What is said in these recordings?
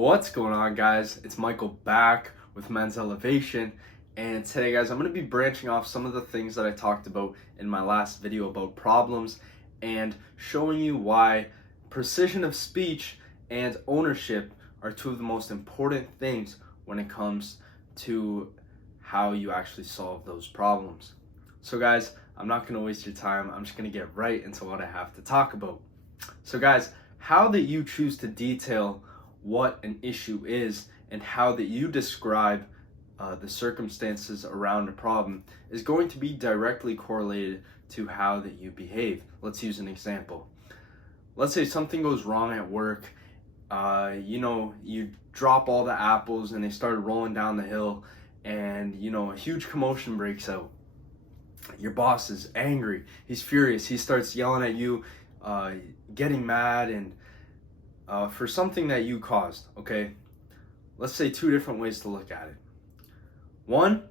What's going on, guys? It's Michael back with Men's Elevation, and today, guys, I'm going to be branching off some of the things that I talked about in my last video about problems and showing you why precision of speech and ownership are two of the most important things when it comes to how you actually solve those problems. So, guys, I'm not going to waste your time. I'm just going to get right into what I have to talk about. So, guys, how that you choose to detail what an issue is and how that you describe the circumstances around a problem is going to be directly correlated to how that you behave. Let's use an example. Let's say something goes wrong at work. You drop all the apples and they started rolling down the hill, and a huge commotion breaks out. Your boss is angry. He's furious. He starts yelling at you, getting mad, and for something that you caused, okay? Let's say two different ways to look at it. One,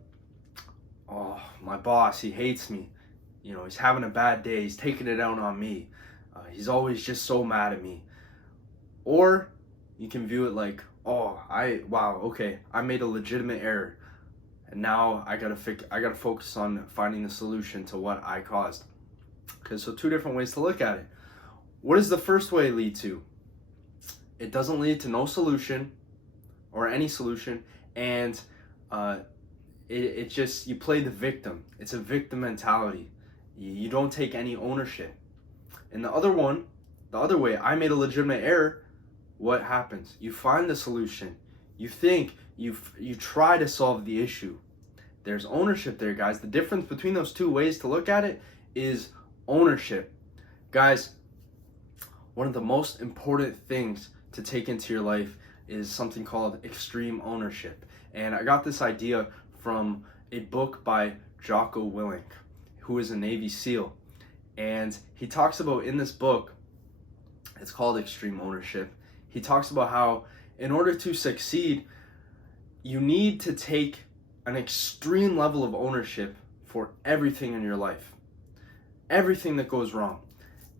oh, my boss, he hates me. He's having a bad day. He's taking it out on me. He's always just so mad at me. Or you can view it like, I made a legitimate error. And now I gotta focus on finding the solution to what I caused. Okay, so two different ways to look at it. What does the first way lead to? It doesn't lead to no solution or any solution, and it just, you play the victim. It's a victim mentality. You don't take any ownership. And the other way, I made a legitimate error. What happens? You find the solution. You think, you try to solve the issue. There's ownership there, guys. The difference between those two ways to look at it is ownership. Guys, one of the most important things to take into your life is something called extreme ownership. And I got this idea from a book by Jocko Willink, who is a Navy SEAL. And he talks about, in this book, it's called Extreme Ownership, he talks about how in order to succeed, you need to take an extreme level of ownership for everything in your life. Everything that goes wrong.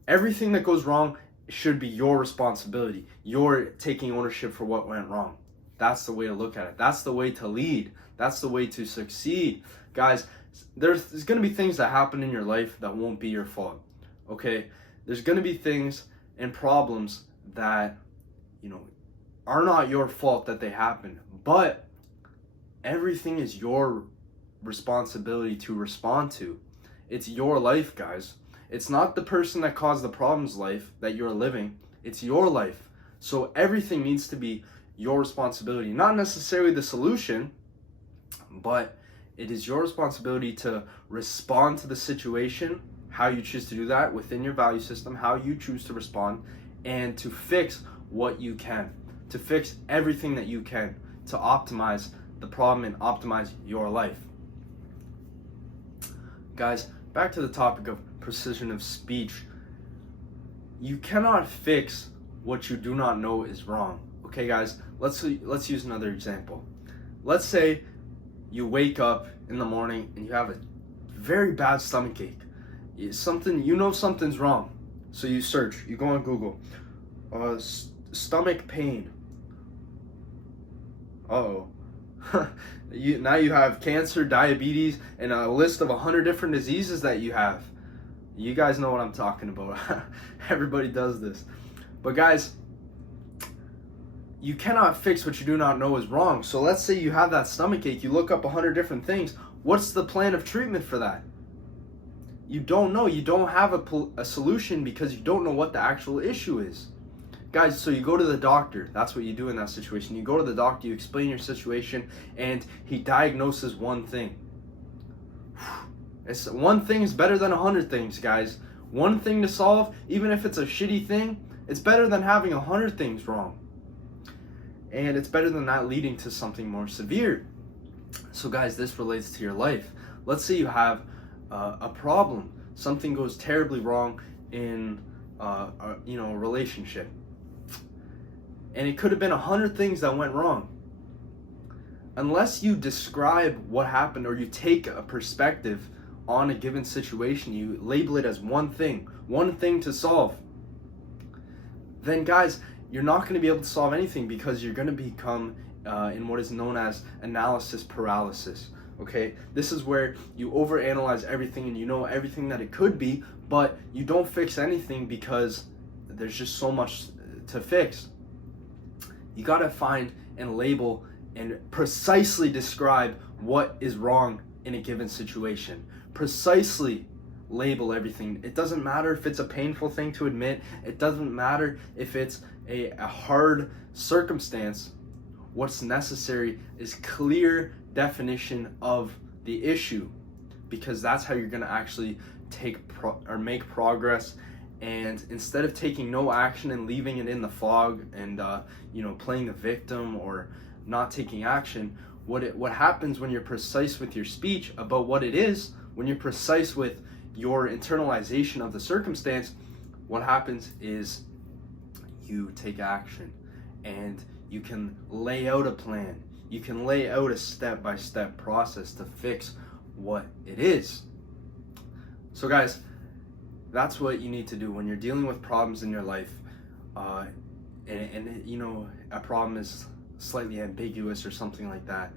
Everything that goes wrong should be your responsibility. You're taking ownership for what went wrong. That's the way to look at it. That's the way to lead. That's the way to succeed. Guys, there's going to be things that happen in your life that won't be your fault. Okay? There's going to be things and problems that, are not your fault that they happen. But everything is your responsibility to respond to. It's your life, guys. It's not the person that caused the problem's life that you're living. It's your life. So everything needs to be your responsibility. Not necessarily the solution, but it is your responsibility to respond to the situation, how you choose to do that within your value system, how you choose to respond, and to fix what you can. To fix everything that you can to optimize the problem and optimize your life. Guys, back to the topic of precision of speech. You cannot fix what you do not know is wrong. Okay, guys, let's use another example. Let's say you wake up in the morning and you have a very bad stomach ache. Something's wrong. So you search, you go on Google, stomach pain. Now you have cancer, diabetes, and a list of 100 different diseases that you have. You guys know what I'm talking about. Everybody does this. But guys, you cannot fix what you do not know is wrong. So let's say you have that stomach ache. You look up 100 different things. What's the plan of treatment for that? You don't know. You don't have a solution because you don't know what the actual issue is. Guys, so you go to the doctor. That's what you do in that situation. You go to the doctor, you explain your situation, and he diagnoses one thing. One thing is better than 100 things, guys. One thing to solve, even if it's a shitty thing, it's better than having 100 things wrong. And it's better than that leading to something more severe. So guys, this relates to your life. Let's say you have a problem. Something goes terribly wrong in a relationship. And it could have been 100 things that went wrong. Unless you describe what happened or you take a perspective on a given situation, you label it as one thing to solve, then guys, you're not going to be able to solve anything, because you're going to become in what is known as analysis paralysis. Okay, this is where you overanalyze everything and you know everything that it could be, but you don't fix anything because there's just so much to fix. You got to find and label and precisely describe what is wrong in a given situation. Precisely label everything. It doesn't matter if it's a painful thing to admit. It doesn't matter if it's a hard circumstance. What's necessary is clear definition of the issue, because that's how you're going to actually make progress. And instead of taking no action and leaving it in the fog and playing the victim or not taking action, what happens when you're precise with your speech about what it is, when you're precise with your internalization of the circumstance, what happens is you take action and you can lay out a plan. You can lay out a step-by-step process to fix what it is. So guys, that's what you need to do when you're dealing with problems in your life, and a problem is slightly ambiguous or something like that.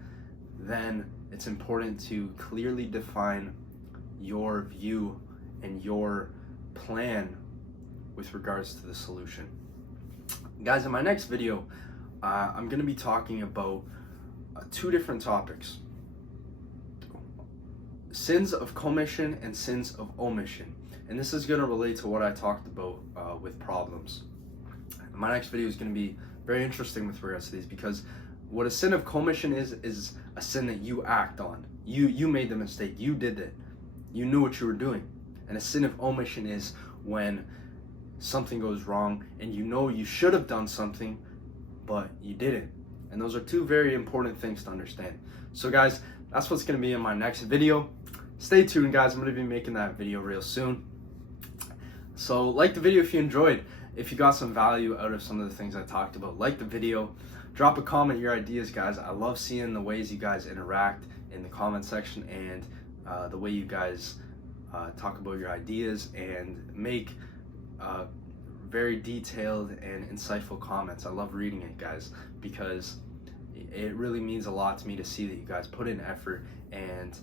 Then it's important to clearly define your view and your plan with regards to the solution. Guys, in my next video, I'm going to be talking about two different topics: sins of commission and sins of omission. And this is going to relate to what I talked about with problems. My next video is going to be very interesting with regards to these, because what a sin of commission is a sin that you act on. You made the mistake. You did it. You knew what you were doing. And a sin of omission is when something goes wrong and you know you should have done something, but you didn't. And those are two very important things to understand. So guys, that's what's going to be in my next video. Stay tuned, guys. I'm going to be making that video real soon. So like the video if you enjoyed. If you got some value out of some of the things I talked about, like the video. Drop a comment, your ideas, guys. I love seeing the ways you guys interact in the comment section, and the way you guys talk about your ideas and make very detailed and insightful comments. I love reading it, guys, because it really means a lot to me to see that you guys put in effort and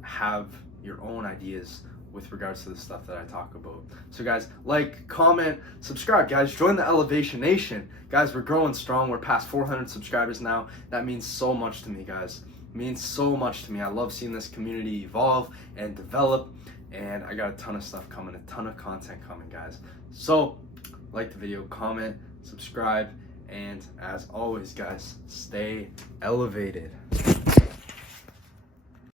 have your own ideas with regards to the stuff that I talk about. So guys, like, comment, subscribe, guys. Join the Elevation Nation. Guys, we're growing strong. We're past 400 subscribers now. That means so much to me, guys. It means so much to me. I love seeing this community evolve and develop, and I got a ton of stuff coming, a ton of content coming, guys. So like the video, comment, subscribe, and as always, guys, stay elevated.